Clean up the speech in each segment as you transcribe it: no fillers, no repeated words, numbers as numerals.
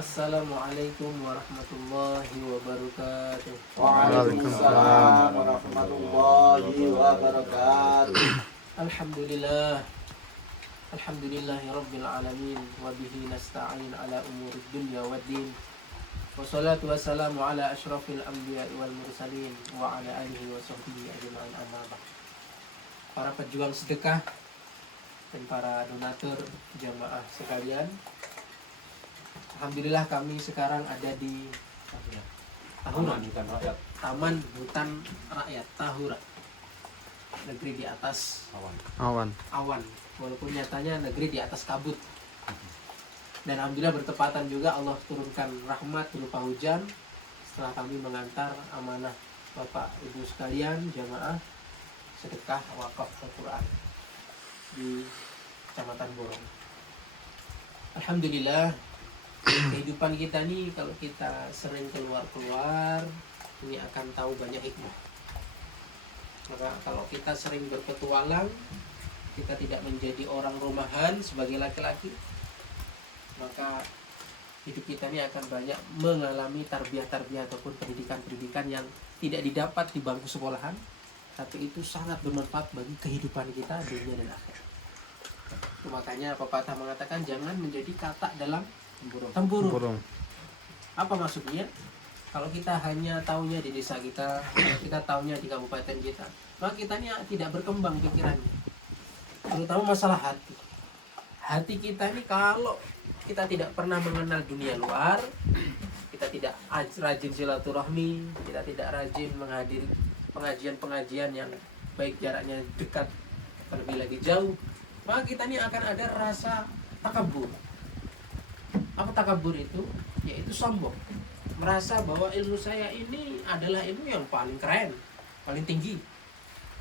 Assalamualaikum warahmatullahi wabarakatuh. Waalaikumsalam warahmatullahi wabarakatuh. Alhamdulillah. Alhamdulillahi rabbil alamin. Wa bihi nasta'in ala umurid dunya waddin. Wassalatu wassalamu ala asyrafil anbiya'i wal mursalin wa ala alihi wa sahbihi ajma'in, amma ba'd. Para pejuang sedekah dan para donatur jamaah sekalian, alhamdulillah kami sekarang ada di Tahura, Taman Hutan Rakyat Tahura, negeri di atas awan, walaupun nyatanya negeri di atas kabut. Dan alhamdulillah bertepatan juga Allah turunkan rahmat berupa hujan setelah kami mengantar amanah Bapak Ibu sekalian jamaah sedekah wakaf Al-Quran di Kecamatan Borong. Alhamdulillah, kehidupan kita nih kalau kita sering keluar-keluar ini akan tahu banyak hikmah. Maka kalau kita sering berpetualang, kita tidak menjadi orang rumahan sebagai laki-laki, maka hidup kita ini akan banyak mengalami tarbiyah-tarbiyah ataupun pendidikan-pendidikan yang tidak didapat di bangku sekolahan, tapi itu sangat bermanfaat bagi kehidupan kita dunia dan akhirat. Itu makanya pepatah mengatakan jangan menjadi katak dalam tempurung. Apa maksudnya? Kalau kita hanya taunya di desa kita, kalau kita taunya di kabupaten kita, maka kita ini tidak berkembang pikirannya. Terutama masalah hati. Hati kita ini kalau kita tidak pernah mengenal dunia luar, kita tidak rajin silaturahmi, kita tidak rajin menghadiri pengajian-pengajian yang baik jaraknya dekat terlebih lagi jauh, maka kita ini akan ada rasa takabur. Apa takabur itu? Yaitu sombong, merasa bahwa ilmu saya ini adalah ilmu yang paling keren, paling tinggi.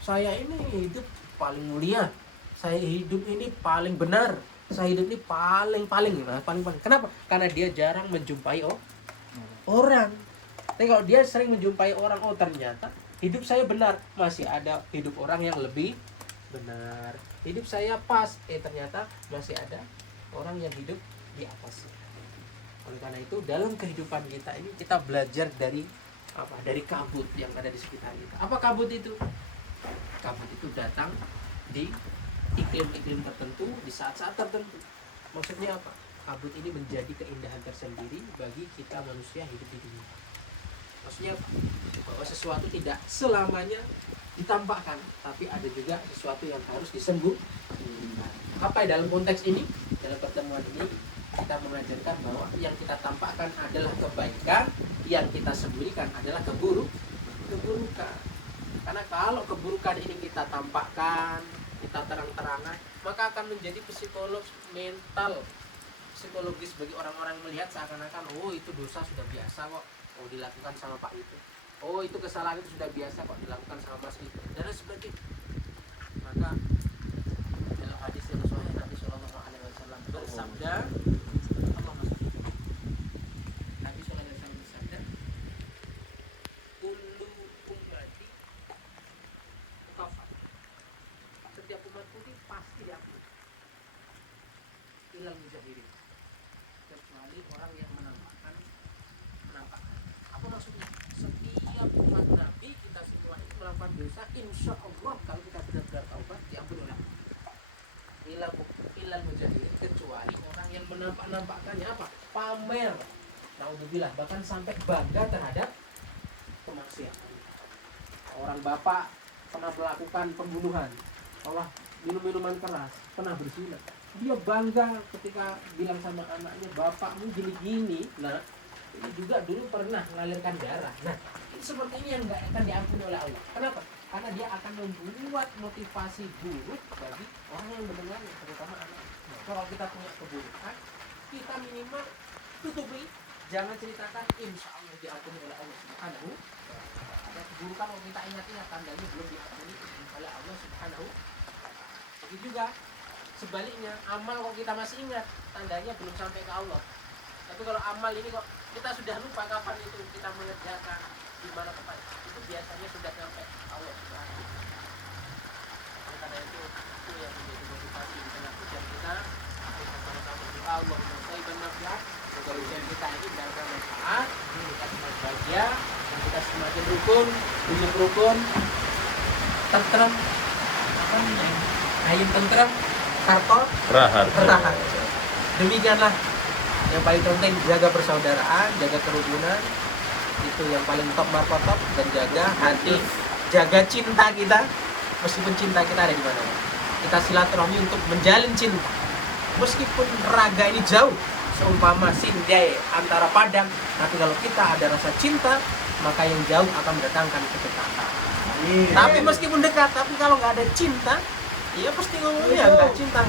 Saya ini hidup paling mulia, saya hidup ini paling benar, saya hidup ini paling. Kenapa? Karena dia jarang menjumpai orang. Tapi kalau dia sering menjumpai orang, oh ternyata hidup saya benar, masih ada hidup orang yang lebih benar. Hidup saya pas, ternyata masih ada orang yang hidup di atas. Oleh karena itu dalam kehidupan kita ini kita belajar dari apa? Dari kabut yang ada di sekitar kita. Apa kabut itu? Kabut itu datang di iklim-iklim tertentu, di saat-saat tertentu. Maksudnya apa? Kabut ini menjadi keindahan tersendiri bagi kita manusia hidup di dunia. Maksudnya apa? Bahwa sesuatu tidak selamanya ditampakkan, tapi ada juga sesuatu yang harus disembunyikan. Apa dalam konteks ini? Dalam pertemuan ini kita mengajarkan bahwa yang kita tampakkan adalah kebaikan, yang kita sembunyikan adalah keburukan. Karena kalau keburukan ini kita tampakkan, kita terang-terangan, maka akan menjadi psikologis bagi orang-orang yang melihat seakan-akan oh itu dosa sudah biasa kok, oh dilakukan sama Pak itu, oh itu kesalahan itu sudah biasa kok dilakukan sama Mas itu, dan sebagainya. Maka dalam hadis Rasulullah Nabi Shallallahu Alaihi Wasallam bersabda, Nabi Shallallahu Alaihi Wasallam bersabda, kullu ummati kafar, setiap umatku ini pasti diampuni, ilal mujahirin, kecuali orang yang menampakkan. Apa maksudnya? Setiap umat Nabi kita semua itu melakukan dosa, insya Allah kalau kita benar-benar taubat diampuni oleh Allah. Ilal mujahirin, kecuali orang yang menampakkannya apa? Pamer. Naudzubillah, bahkan sampai bangga terhadap kemaksiatan. Orang bapak pernah melakukan pembunuhan, Allah minum-minuman keras, pernah berzina. Dia bangga ketika bilang sama anaknya, bapakmu gini-gini. Nah, ini juga dulu pernah mengalirkan darah. Nah, ini seperti ini yang nggak akan diampuni oleh Allah. Kenapa? Karena dia akan membuat motivasi buruk bagi orang yang mendengarnya, terutama anak. Nah, kalau kita punya keburukan, kita minimal tutupi, jangan ceritakan. Insya Allah diampuni oleh Allah Subhanahu. Ada keburukan kalau kita ingat-ingat, tandanya belum diampuni oleh Allah Subhanahu. Begitu juga sebaliknya, amal kok kita masih ingat, tandanya belum sampai ke Allah. Tapi kalau amal ini kok kita sudah lupa kapan itu kita mengerjakan, di mana tempat itu biasanya sudah sampai Allah Subhanahu. Karena itu yang menjadi motivasi di tengah ujian kita. Sama-sama berdoa, Allahumma sholli wa sallim semoga ujian kita ini benar-benar manfaat, kita semakin bahagia, dan kita semakin rukun, hidup rukun, tentrem, apa namanya? Ayam tentrem, karpol, Rahat. rahat. Demikianlah yang paling penting, jaga persaudaraan, jaga kerukunan, itu yang paling top markotop, dan jaga hati, jaga cinta kita, meskipun cinta kita ada di mana. Kita silaturahmi untuk menjalin cinta, meskipun raga ini jauh, seumpama Sindai antara Padang, tapi kalau kita ada rasa cinta, maka yang jauh akan mendatangkan kedekatan. Tapi meskipun dekat, tapi kalau nggak ada cinta, iya pasti ngomongnya nggak cinta.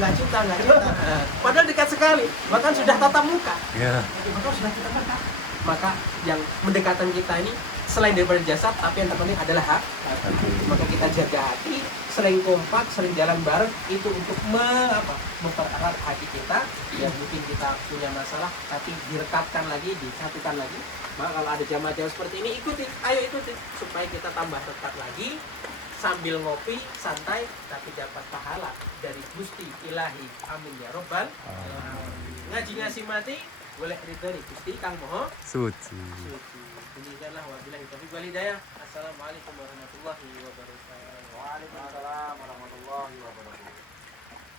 Padahal dekat sekali, bahkan sudah tatap muka. Ya. Maka sudah kita dekat. Maka yang mendekatan kita ini selain daripada jasad, tapi yang terpenting adalah hati. Maka kita jaga hati, sering kompak, sering jalan bareng, itu untuk mempererat hati kita. Ya mungkin kita punya masalah, tapi direkatkan lagi, disatukan lagi. Maka kalau ada jamaah-jamaah seperti ini, ayo ikuti supaya kita tambah dekat lagi. Sambil ngopi, santai, tapi dapat pahala dari Gusti Ilahi. Amin ya Robbal Alamin. Ngaji mati, boleh ridhoni Gusti Kang Moho Suci. Suci. Demikianlah wabillahi taufiq wal hidayah. Assalamualaikum warahmatullahi wabarakatuh. Waalaikumsalam warahmatullahi wabarakatuh.